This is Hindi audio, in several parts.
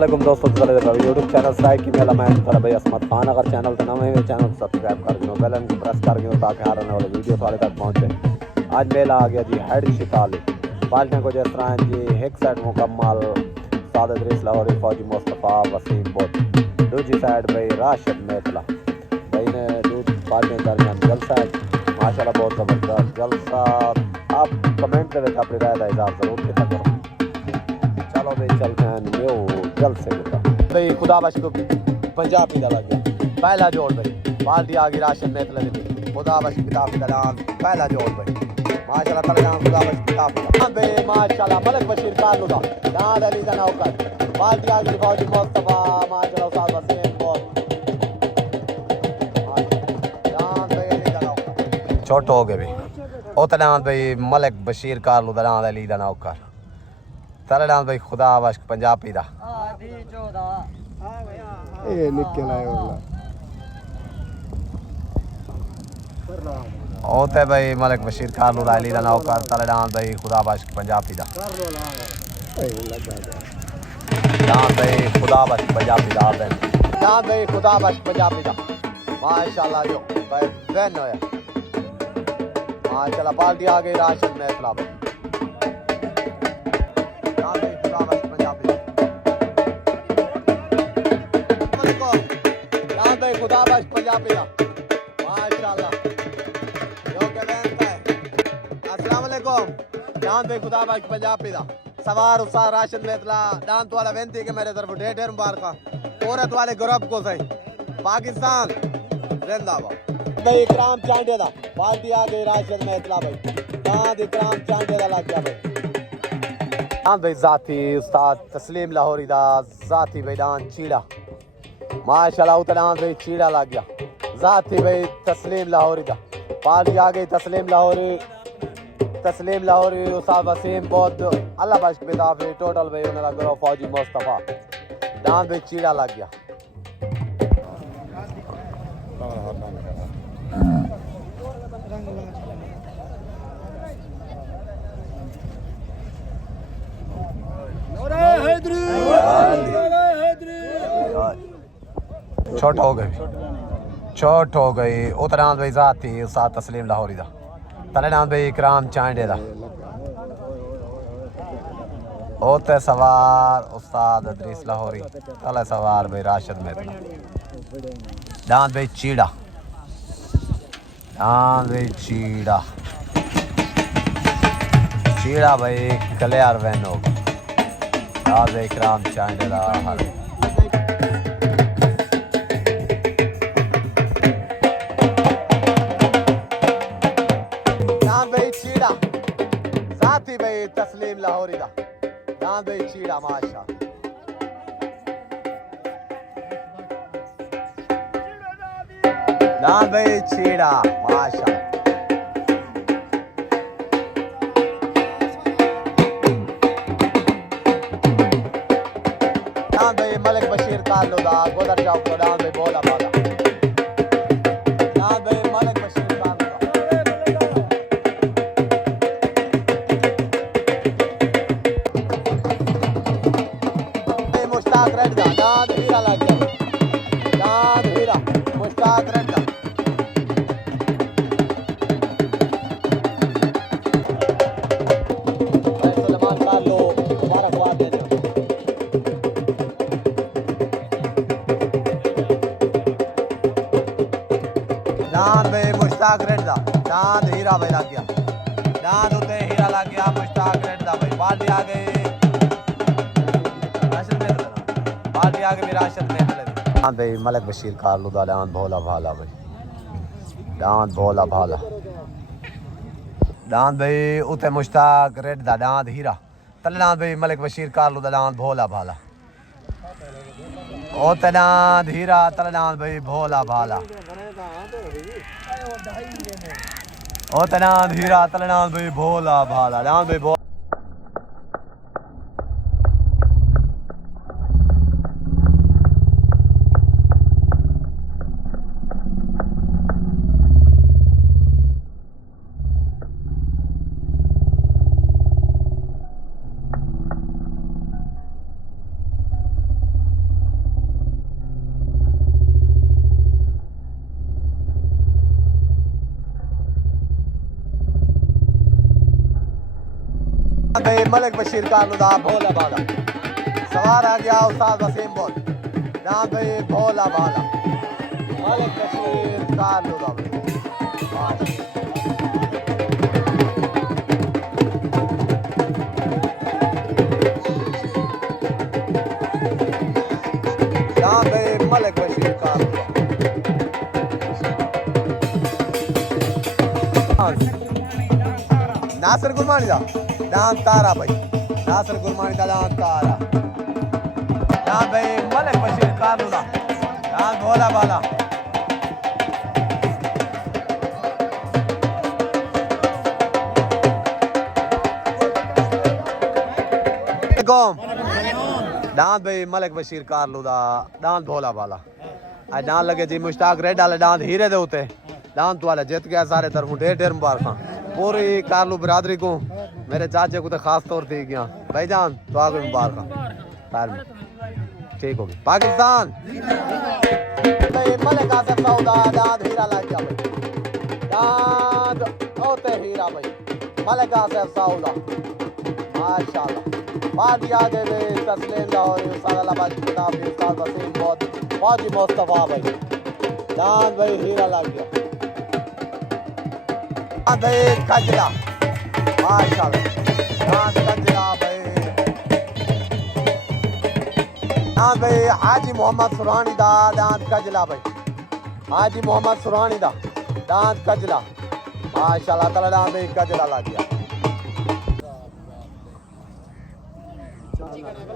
अस्सलाम दोस्तों, यूट्यूब चैनल स्ट्राइक की मेला मैं थोड़ा भाई असमत खान। अगर चैनल तो नवे है चैनल को सब्सक्राइब कर दो, बेल आइकन प्रेस कर दो ताकि हर आने वाले वीडियो थोड़े तक पहुंचे। आज मेला आ गया जी हेड शिताली पार्टियों को जिस तरह जी एक साइड मुकम्मल साद इदरीस लाहौरी फौजी मुस्तफ़ा वसीम बुद्ध, दूसरी साइड भाई राशिद मेतला भाई ने दूध पार्टियों दरमियान जलसा माशाल्लाह बहुत ज़बरदस्त जलसा। आप कमेंट में अपनी राय का इज़हार ज़रूर किया करो। चलो भाई चलते हैं न्यू जलसे की तरफ। भाई खुदा बश को पंजाबी का लग गया पहला जोड़ भाई बाल्टी आ गई राशन में तले खुदा बश किताब का नाम पहला जोड़ भाई माशाल्लाह तले नाम खुदा बश किताब का भाई माशाल्लाह मलिक बशीर कारलुदा नाद अली का नौकर बाल्टी आ गई फौजी मुस्तफा माशाल्लाह उस्ताद वसीम बहुत नाद अली का नौकर छोट हो गए भाई उतना भाई मलिक बशीर कारलुदा नाद अली का नौकर तलडान भाई खुदा वाश्क पंजाबी दा ए निकल आए वाला ओते भाई मलिक बशीर कारलू अली दा नौकर तलडान भाई खुदा वाश्क पंजाबी दा डान भाई खुदा वाश्क पंजाबी दा डान भाई खुदा वाश्क पंजाबी दा माशाल्लाह जो भाई फैन होया माशाल्लाह पार्टी आ गई राशन में इतला भाई खुदा बश पंजाबी दा माशाल्लाह यो के बनता है। अस्सलाम वालेकुम जान भाई खुदा बश पंजाबी दा सवार उसा राशन मेतला डांत वाला वेंती के मेरे तरफ ढेर मुबारक औरत वाले ग्रुप को सही पाकिस्तान जिंदाबाद भाई इकराम चांडे दा पार्टी आ गई राशन मेतला भाई दांत इकराम चांडे दा लग गया भाई दांत भाई जाती उस्ताद तस्लीम लाहौरी दा जाती भाई दांत चीड़ा माशाल्लाह उतना भाई चीड़ा लग गया जाती भाई तस्लीम लाहौरी का पार्टी आ गई तस्लीम लाहौरी उस्ताद वसीम बहुत अल्लाह बख्श किताब टोटल भाई उन्होंने ग्रो फौजी मुस्तफा दान भाई चीड़ा लग गया। छोट हो गई उतना भाई जाती उस्ताद तस्लीम लाहौरी दा तलेना भाई इकराम चांडे दा ओते सवार उस्ताद इदरीस लाहौरी तले सवार भाई राशिद मेतला दांत भाई चीड़ा चीड़ा भाई क्लियर वैन हो दांत भाई इकराम चांडे दा हर भाई तस्लीम लाहौरी दा दांत भाई चीड़ा माशा दांत भाई चीड़ा माशा दांत भाई मलिक बशीर कारलू दा गोदर चौक को दांत भाई बोला बाला दांत भाई मलिक बशीर मुश्ताक रेड दा दांत हीरा लग गया दांत हीरा मुश्ताक रेड दा सलमान कारलो मुबारकबाद देते दांत भाई मुश्ताक रेड दा दांत हीरा भाई लग गया दांत उते हीरा लग गया मुश्ताक रेड दा भाई पार्टी आ गई भाई मलिक बशीर कारलू दा दांत भोला भाला भाई दांत भोला भाला दांत भाई उते मुश्ताक रेड दा दांत हीरा तले दांत भाई मलिक बशीर कारलू दा दांत भोला भाला ओते दांत हीरा तले दांत भाई भोला भाला ओते दांत हीरा तले दांत भाई भोला भाला दांत भाई भाई मलिक बशीर कारलूदा भोला भाला सवार आ गया उस्ताद वसीम बोल ना भाई भोला भाला मलिक बशीर कारलूदा ना भाई मलिक बशीर कारलूदा नासिर गुरमानी दा नाम तारा भाई नासिर गुरमानी दा नाम तारा नाम भाई मलिक बशीर कारलूदा नाम भोला भाला डांद भाई मलिक बशीर कारलूदा डांद भोला भाला आज डांद लगे जी मुश्ताक रेड वाले डांद हीरे दे उते डांद वाले जीत गया सारे तरफों ढेर ढेर मुबारक पूरी कारलू बिरादरी को मेरे चाचे को तो खास तौर से गया भाईजान तो आगे मुबारक ठीक होगी पाकिस्तान भाई मलिक आसिफ सऊदा डांद हीरा लग गया भाई डांद ओते हीरा भाई मलिक आसिफ सऊदा माशाल्लाह बात याद है तस्लीम लाहौरी उस्ताद अल्लाह किताब उस्ताद वसीम बहुत फौजी मुस्तफा भाई डांद भाई हीरा लग गया भाई कजला माशाल्लाह डांद कजला भाई डांद भाई हाजी मोहम्मद सुरहानी दा डांद कजला भाई हाजी मोहम्मद सुरहानी दा डांद कजला माशाल्लाह ताला डांद भाई कजला लग गया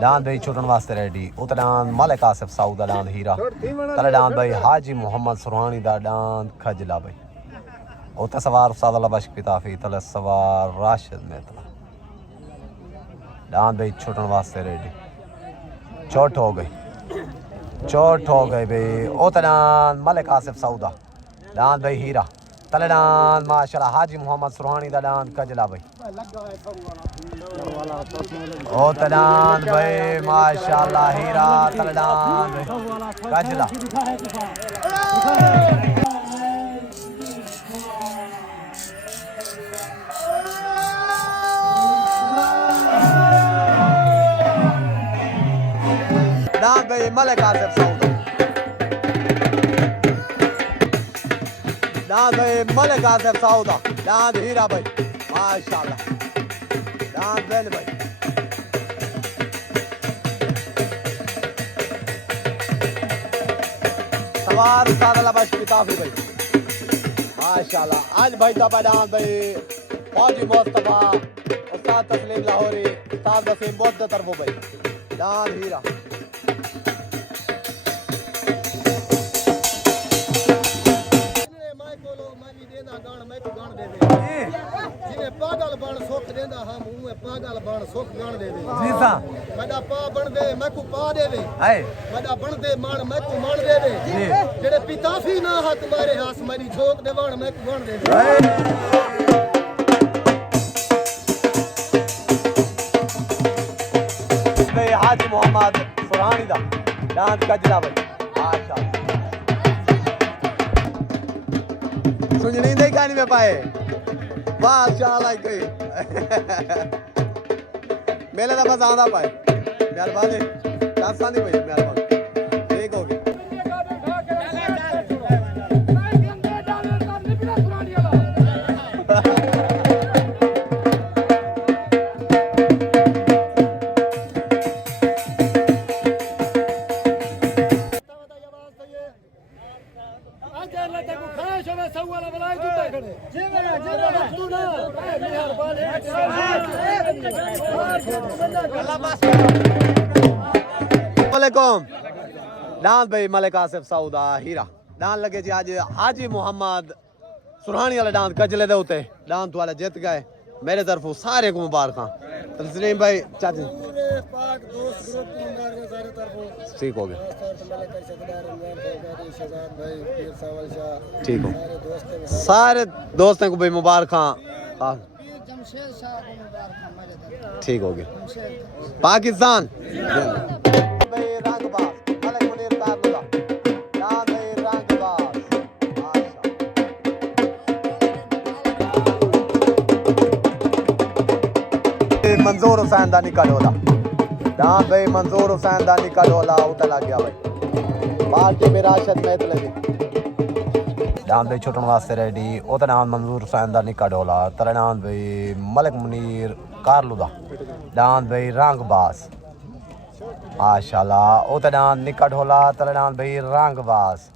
डांद भाई छुटन वास्ते रेडी उत डांद मलिक आसिफ सऊदा डांद हीरा ताला डांद भाई हाजी मोहम्मद सुरहानी दा डांद खजला भाई उत सवार उस्ताद अल्लाह बख्श पिताफी तले सवार राशिद मेतला डांद भाई छुटन वास्ते रेडी चोट हो गई भाई उत डांद मलिक आसिफ सऊदा डांद भाई हीरा तले डांद माशाल्लाह हाजी मोहम्मद सुरहानी दा डांद कजला भाई ओ तडान भाई माशाल्लाह हीरा तडान कजला डांद भाई मलिक आसिफ सऊदा डांद भाई मलिक आसिफ सऊदा डांद हीरा भाई माशाल्लाह डांद बेल भाई सवार उस्ताद अल्लाह बख्श पिताफी भाई माशाल्लाह आज भाई का डांद भाई फौजी मुस्तफा उस्ताद तस्लीम लाहौरी उस्ताद वसीम बौद्ध तरफो भाई डांद हीरा पागल बन सुख देंदा हां मुंह पागल बन सुख गण दे जी सा मदा पा बन दे मैं को पा देवे हाय मदा बन दे मान मैं को मान देवे जी जेड़े पिताफी ना हा तुम्हारे हाथ मेरी झोंक देवान मैं को गण देवे भाई हाजी मोहम्मद सुरहानी दा डांद कजला भाई माशाल्लाह सुननी नहीं कहानी में पाए माशाल्लाह कोई मेले दा बस आंदा पाए मेहरबानी दासानी भाई मेहरबानी ठीक हो गया डांद भाई मलिक आसिफ सऊदा हीरा डांद लगे जी आज हाजी मोहम्मद सुरहानी वाला डांद कजले दे उते डांद वाले जीत गए मेरे तरफों सारे को मुबारक तस्लीम भाई चाची ठीक हो गया ठीक हो सारे दोस्तों को भाई मुबारक ठीक हो गया पाकिस्तान मंजूर हुसैन दा निकल होला दान भाई मंजूर हुसैन दा निकल होला उठ लग गया भाई पार्टी में राशद मैच लगी दान भाई छुटन वास्ते रेडी ओदा नाम मंजूर हुसैन दा निकल होला तरनान भाई मलिक मुनीर कारलू दा दान भाई रंगबाज माशाल्लाह ओदा नाम निकल होला तरनान भाई रंगबाज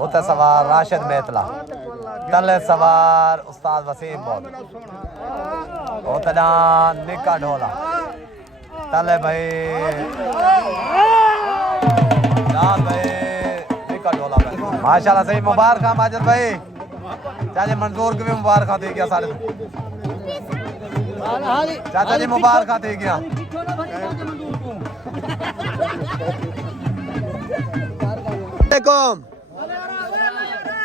ओता सवार राशिद मेतला तले सवार उस्ताद वसीम बोल ओतना निका ढोला तले भाई जान भाई निका ढोला भाई माशाल्लाह सही मुबारक माजिद भाई चाचा मंजूर को भी मुबारक दे गया सारे चाचा जी मुबारक दे गया वालेकुम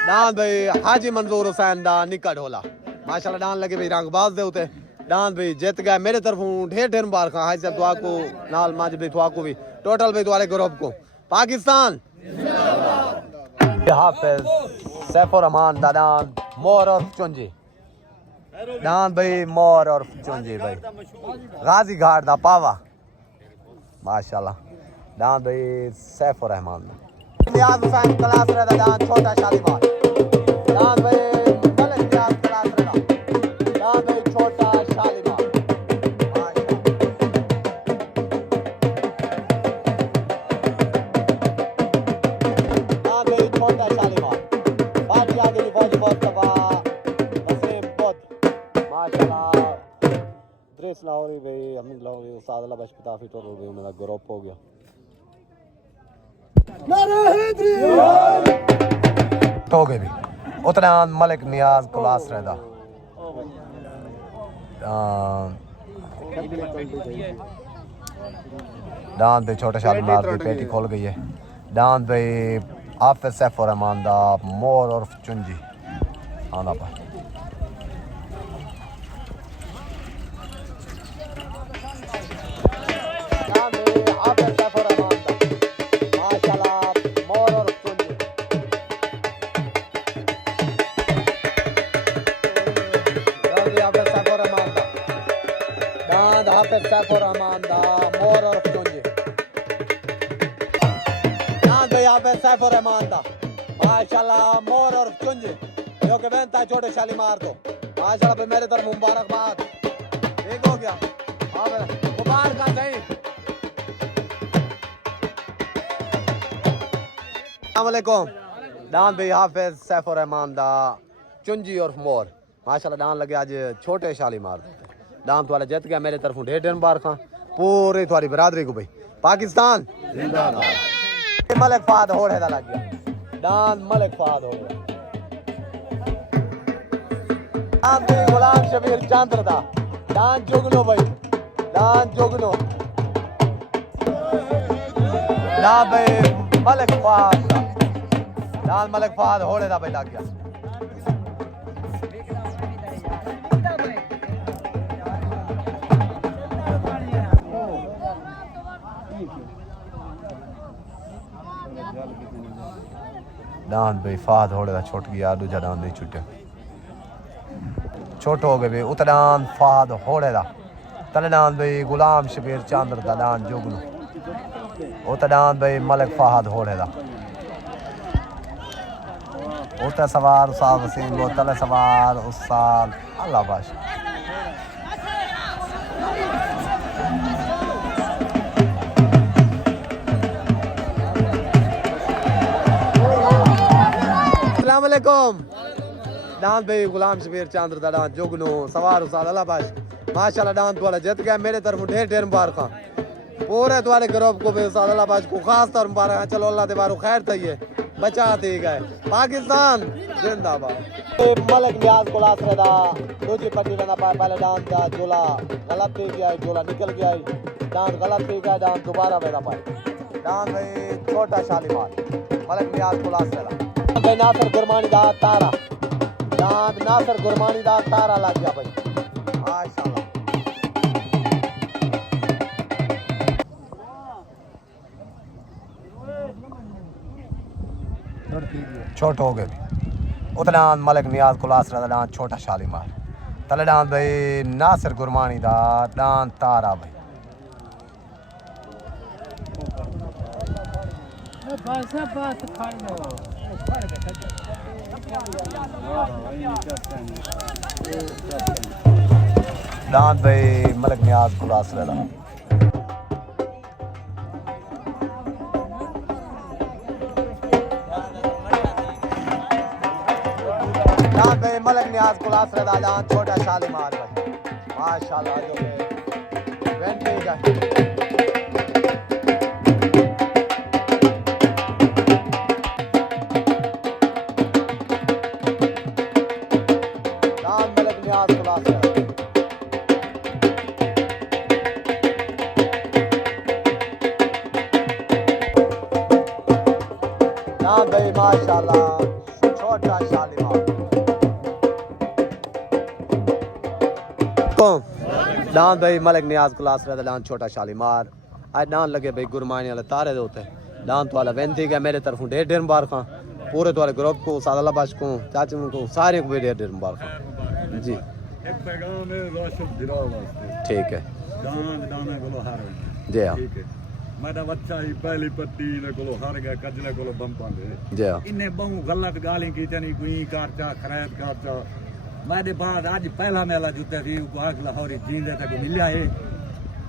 डांस भाई हाजी मंजूर हुसैन दा निका ढोला माशाल्लाह डांस लगे भाई रंगबाज दे उते डांस भाई जीत गए मेरे तरफों ढेर ढेर मुबारक हाजी साहब दुआ को नाल माज भाई दुआ को भी टोटल भाई तुम्हारे ग्रुप को पाकिस्तान हाफिज सैफुर रहमान दा डांस मोर और चुंजी डांस भाई मोर और चुंजी भाई गाजी घाट दा पावा माशाल्लाह डांस भाई सैफुर रहमान नियाज हुसैन क्लास रे दा डांस छोटा शालीमार डांस भाई मलिक नियाज क्लास रे दा डांस भाई छोटा शालीमार डांस भाई छोटा शालीमार पार्टी आगे की फौज मुस्तफा वसीम बुद्ध माशाल्लाह दृश लाहौरी भाई हमीद लाहौरी उस्ताद अल्लाह बशपताफी तो भाई उनका ग्रुप हो गया तो गए भी उतना मलिक नियाज क्लास रहता डांस भाई छोटे शालीमार की पेटी खोल गई है डांस भाई हाफिज सैफुर रहमान दा मोर और चुंजी आना पा सैफुर रहमान दा मोर और चुंजी डांस भाई हाफिज सैफुर रहमान दा माशाल्लाह मोर और चुंजी जो कि बनता है छोटे शालीमार को माशाल्लाह भाई मेरे तरफ मुबारकबाद ठीक हो गया मुबारक सही अस्सलाम वालेकुम डांस भाई हाफिज सैफुर रहमान दा चुंजी और मोर माशाल्लाह डांस लगे आज छोटे शालीमार डांस वाला जीत गया मेरे तरफों ढेर ढेर मुबारक पूरी तुम्हारी बरादरी को भाई पाकिस्तान जिंदाबाद मलिक फाद हो रहा लग गया डांस मलिक फाद हो डांस गुलाम शबीर चांद्र दा डांस जुगनो भाई डांस जुगनो डांस भाई Malik Fahd dance Malik Fahd हो रहा भाई लग गया डांस भाई फाद हो रहा छोट गया दूजा डांस नहीं छुटे छोट हो गए भाई उतरान फाद हो रहा तले डांस भाई गुलाम शबीर चांद्र दा डांस जुगनू उत डांस भाई मलिक फाद हो रहा उत सवार उस्ताद वसीम वो तले सवार उस्ताद अल्लाह बाश अस्सलाम वालेकुम डांस भाई गुलाम शबीर चांद्र दा डांस जुगनू सवार उस्ताद अल्लाह बाश माशाल्लाह डांस वाला जीत गया मेरे तरफ ढेर ढेर मुबारक पूरे तुम्हारे ग्रुप को भी उस्ताद अल्लाह बाश को खास तौर मुबारक चलो अल्लाह दे बारो खैर तइए बचा दे गए पाकिस्तान जिंदाबाद मलिक नियाज क्लास रे दा दूसरी पट्टी बना पाए पहले डांस दा जोला गलत थी गया जोला निकल गया डांस गलत थी गया डांस दोबारा बना पाए डांस भाई छोटा शालीमार मलिक नियाज क्लास रे दा भाई नासिर गुरमानी दा तारा डांस नासिर गुरमानी दा तारा लग गया भाई माशाल्लाह छोट हो गए उतना मलिक नियाज क्लास रहा छोटा शालीमार तले डांस भाई नासिर गुरमानी दा डांस तारा भाई डांस भाई मलिक नियाज खुलास रहता डांस भाई मलिक नियाज खुलास रहता डांस छोटा शालीमार भाई माशाल्लाह जो वेंटी का भाई माशाल्लाह छोटा शालीमार डांस भाई मलिक नियाज क्लास रहता डांस छोटा शालीमार आज डांस लगे भाई गुरमानी वाले तारे दे होते डांस वाला बेनती का मेरे तरफों ढेर मुबारक पूरे तुम्हारे ग्रुप को सादला बाश को चाचू को सारे को भी ढेर मुबारक जी एक पैगाम है राशिद गिरा वास्ते ठीक है दाना कोलो हार जी हाँ ठीक है मेरा बच्चा ही पहली पत्ती ने कोलो हार गया कजले कोलो बम पांदे जी हाँ इन्हें बहु गलत गाली की तनी कोई कारचा खराब कारचा मेरे बाद आज पहला मेला जूते थी को आग लाहौरी जींदे तक मिला है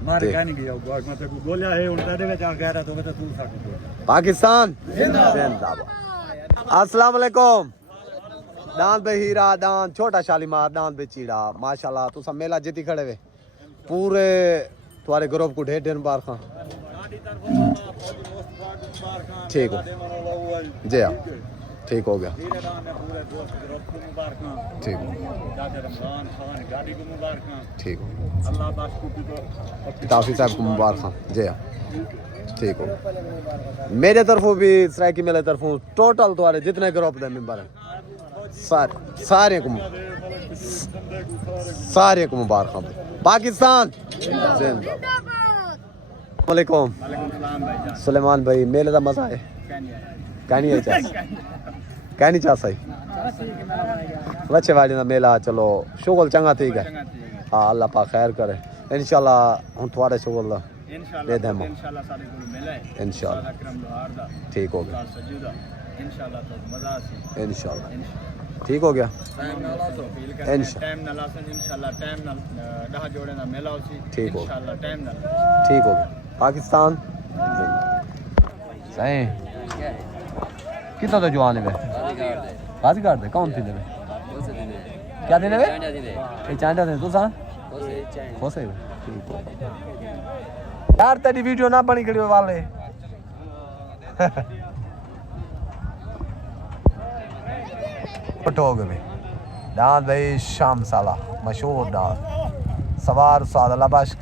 मारे कहने गया को आग में तक गोलिया है उन दे में आ गया तो मैं तू सकते पाकिस्तान जिंदाबाद अस्सलाम वालेकुम डांस बे हीरा डांस छोटा शालीमार डांस बे चीड़ा माशाल्लाह तू सब मेला जीती खड़े वे पूरे तुम्हारे ग्रुप को ढेर मुबारक ठीक हो जी हाँ ठीक हो गया ठीक ठीक ताफी साहब को मुबारक जी हाँ ठीक हो मेरे तरफों भी सरायकी मेरे तरफों टोटल तुम्हारे जितने ग्रुप के मेंबर हैं सारे को मुबारक पाकिस्तान वालेकुम सुलेमान भाई मेले का मजा है कहनी है कहनी चाह सही बच्चे वाली ना मेला चलो शुगल चंगा ठीक है हाँ अल्लाह पाक खैर करे इंशाल्लाह हम तुम्हारे शुगल दे दें इंशाल्लाह ठीक हो गया इंशाल्लाह ठीक हो गया ठीक हो गया पाकिस्तान सही कितना तो जवान है गाजी काट दे कौन थी देवे क्या देने वे ये चांडा दे तू सा हो सही ठीक हो यार तेरी वीडियो ना बनी खड़ी वाले हो गए डांस भाई शाम साला मशहूर डांस सवार सादला बाश्क